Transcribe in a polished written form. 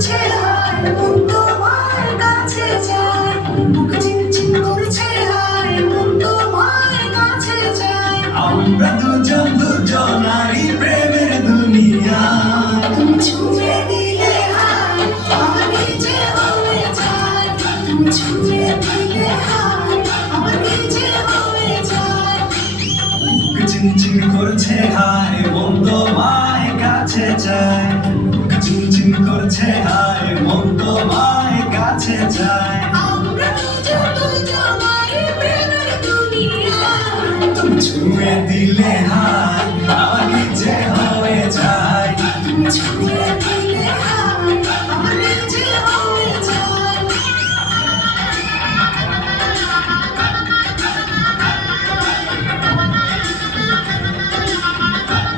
করছে হায় মন তোমার কাছে যায় বুক চিনচিন করছে হায় মন তোমার কাছে যায় আমরা দুজনারই প্রেমের দুনিয়া তুমি ছুঁয়ে দিলে হায় আমার নিজে হয়ে যায় তুমি ছুঁয়ে দিলে হায় আমার নিজে হয়ে যায় বুক চিনচিন করছে হায় মন তোমার কাছে যায় বুক চিনচিন করছে হায় মন তোমার কাছে যায় আমরা দুজনারই প্রেমের দুনিয়া তুমি ছুঁয়ে দিলে হায় আমার যে হয়ে যায় তুমি ছুঁয়ে